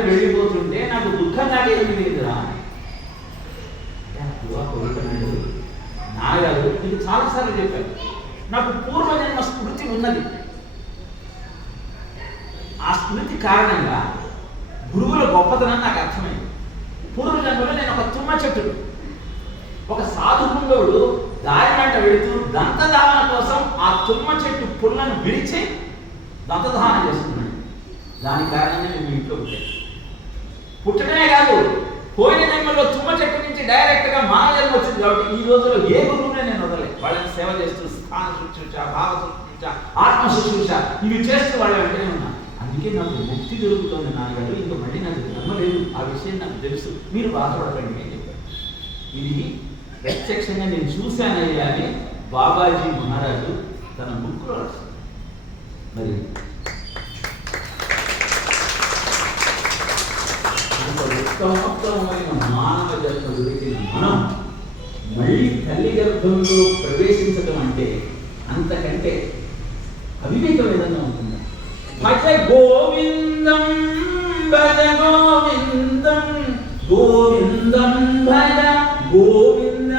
వెళ్ళిపోతుంటే నాకు దుఃఖం దాకా లేదురా నాగారు ఇది చాలాసార్లు చెప్పారు నాకు పూర్వజన్మ స్మృతి ఉన్నది. ఆ స్మృతి కారణంగా గురువుల గొప్పతనం నాకు అర్థమైంది. పూర్వజన్మలో నేను ఒక తుమ్మ చెట్టు ఒక సాధుకుండోడు దారి వెంట వెళుతూ దంతధారణ కోసం ఆ తుమ్మ చెట్టు పుల్లను విరిచి దంతధారణ చేస్తున్నాడు దాని కారణంగా నేను మీ ఇంట్లో పుట్టాను పుట్టడమే కాదు పోయిన జన్మలో తుమ్మ చెట్టు నుంచి డైరెక్ట్గా మానవ జన్మ వచ్చింది కాబట్టి ఈ రోజుల్లో ఏ గురువునే నేను వదలలేదు వాళ్ళని సేవ చేస్తూ స్థాన శుశ్రూష భావ శుశ్రూష ఆత్మ శుశ్రూష ఇవి చేస్తూ వాళ్ళ వెంటనే ఉన్నా. అందుకే నాకు ముక్తి దొరుకుతుంది నాన్నగారు ఇంకా మళ్ళీ నాకు జన్మ లేదు. ఆ విషయం నాకు తెలుసు. మీరు బాధపడకండి నేను ఇది ప్రత్యక్షంగా నేను చూశానయ్యా అని బాబాజీ మహారాజు తన బుక్లో రాశారు. మరి ఉత్తమోత్తమైన మానవ జన్మ దొరికిన మనం మళ్ళీ తల్లి గర్భంలో ప్రవేశించడం అంటే అంతకంటే అవివేకం ఏదన్నా ఉంటుందా? భజ గోవిందం భజ గోవిందం గోవిందం భజ గోవింద